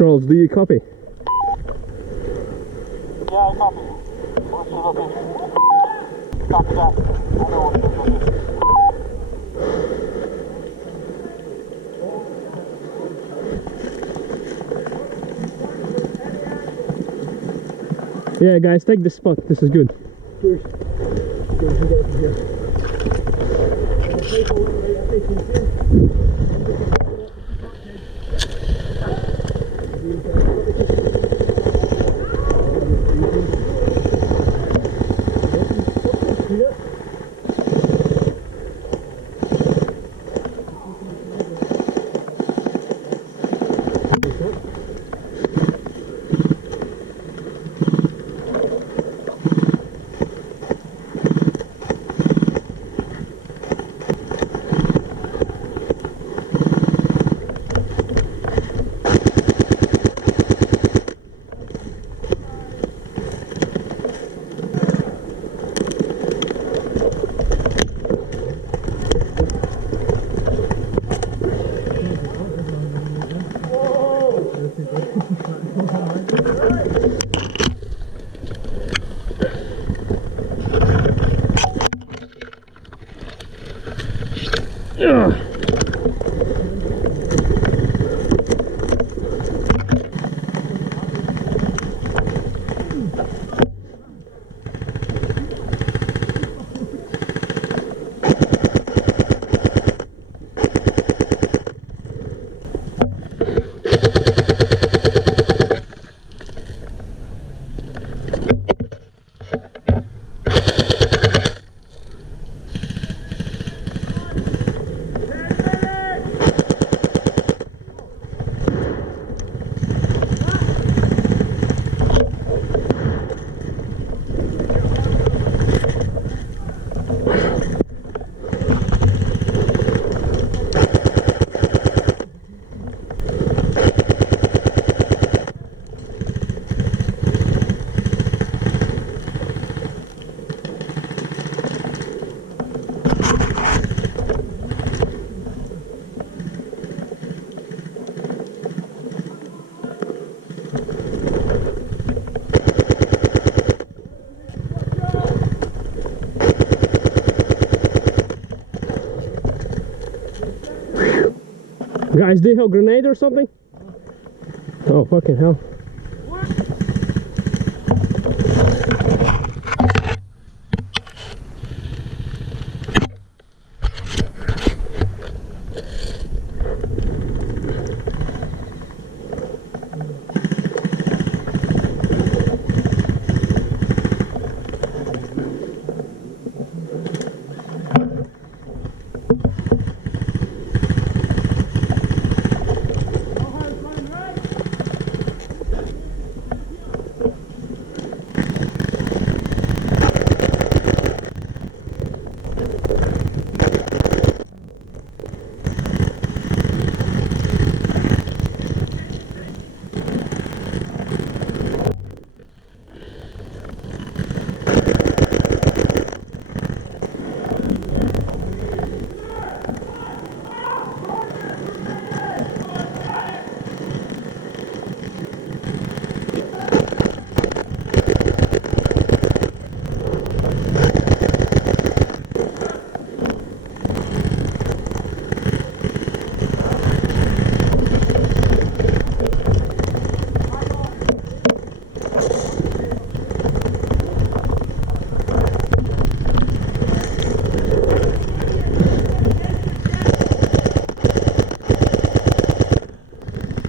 Charles, do you copy? Yeah, I copy. What's your location? Copy that. I know what's your location. Yeah, guys, take this spot. This is good. Cheers. Cheers, you guys are here. Guys, do you have a grenade or something? Oh, fucking hell.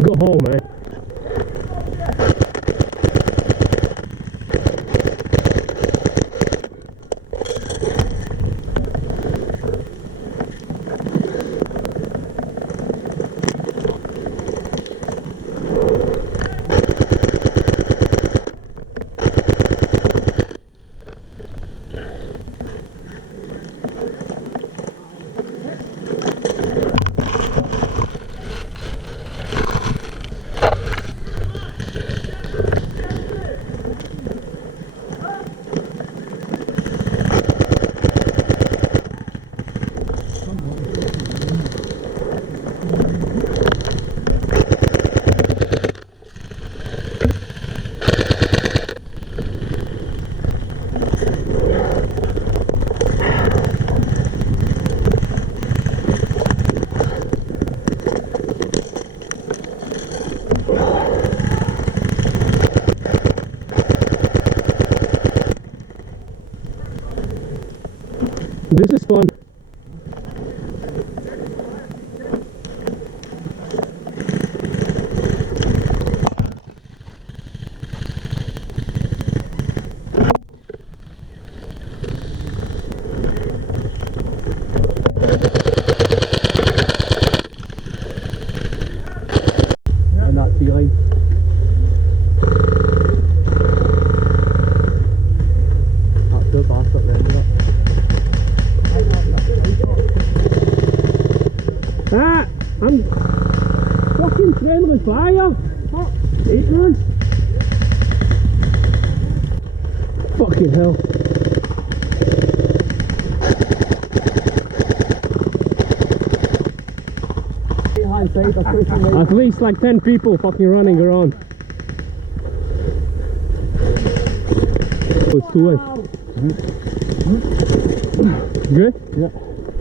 Go home, man. Fucking friendly fire! Fuck! Eight man! Fucking hell! At least like 10 people fucking running around. Oh, it's too late. Good? Yeah.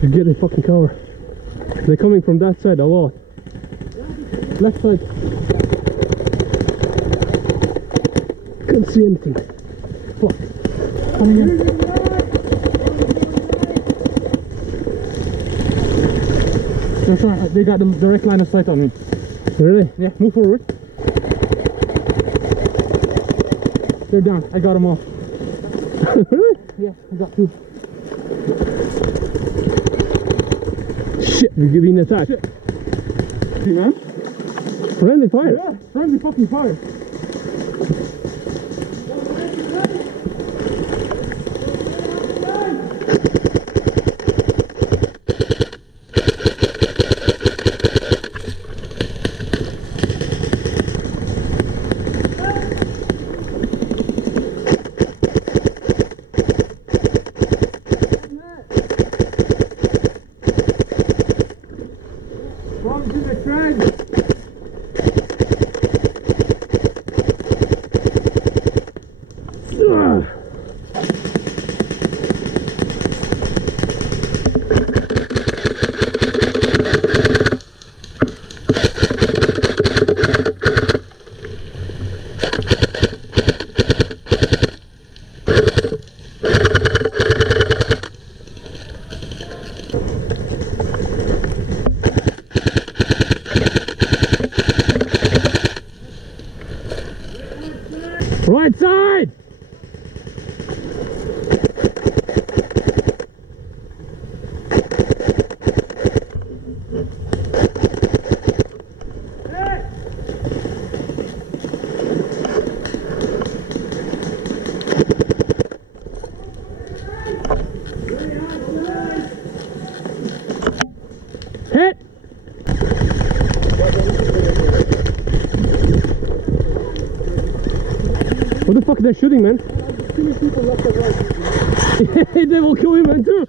Should get the fucking cover. They're coming from that side a lot. Left side. Couldn't see anything. Fuck. Coming in. That's right, they got the direct line of sight on me. Really? Yeah, move forward. They're down, I got them off. Really? Yeah, I got two. Shit, we're getting attacked. Shit. See, man? Friendly fire. Yeah, friendly fucking fire. Right side! Hit! What the fuck are they shooting, man? Too many people left and right. They will kill him, man, too.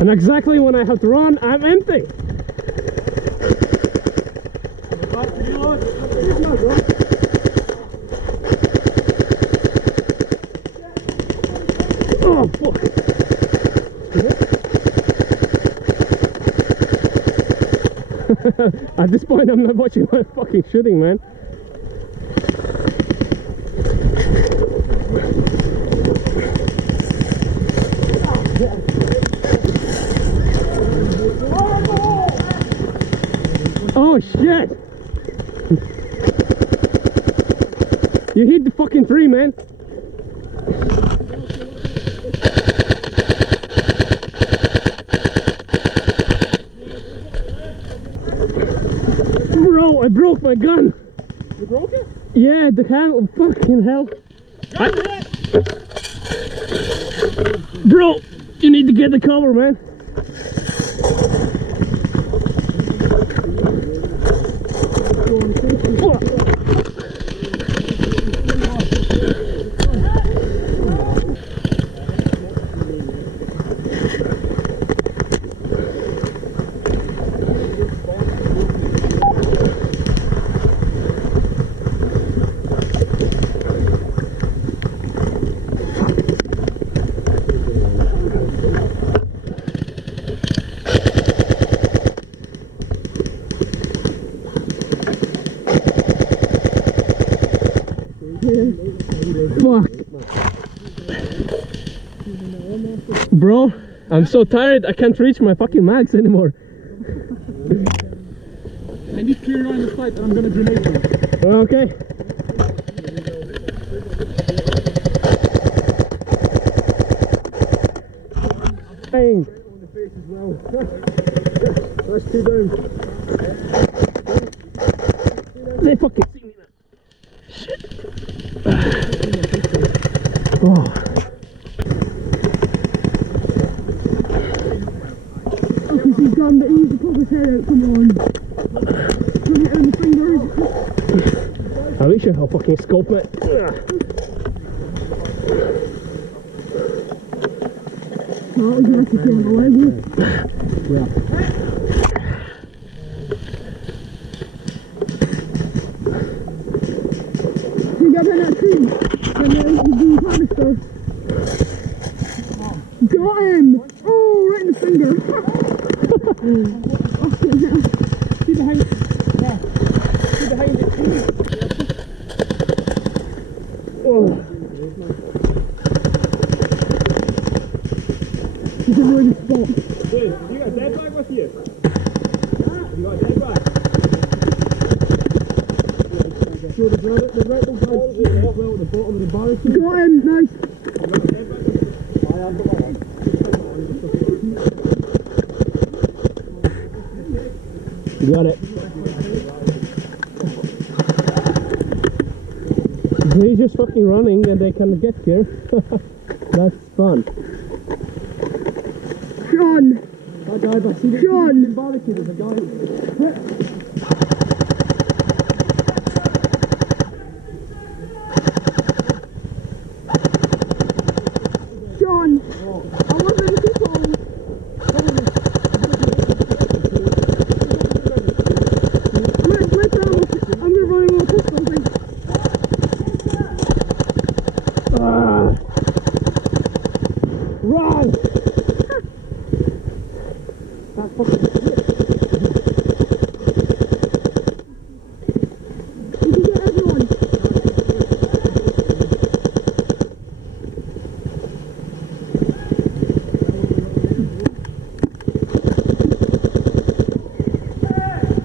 And exactly when I have to run, I'm empty. Oh fuck! At this point, I'm not watching my fucking shooting, man. Oh shit! You hit the fucking tree, man. Bro, I broke my gun. You broke it? Yeah, the handle. Fucking hell. Bro, you need to get the cover, man. Fuck. Fuck. Bro, I'm so tired, I can't reach my fucking mags anymore. I need to clear around the site and I'm gonna grenade them. Okay. Dang. On the face as well. That's 2 down. They fucking see me now. Shit. Oh. He's gone, but he needs to pop his head out, come on. Don't hit him in the fingers. I wish I had fucking scope it. Oh, you have to kill him away, you. Yeah. You got in that tree. And then he's doing canister. Got him! Oh, right in the finger. See behind. Yeah. See behind the tree. Oh. He's in a really spot. Hey, you got a dead bag with you? You got a dead bag? So the rebel guys here as well at the bottom of the barricade. Got him, nice. You got it. He's just fucking running and they can get here. That's fun. Sean! That guy, but see the Sean! barricade, there's a guy. Sean! I love any people! Later I'm gonna run him with a pistol, I think. Run!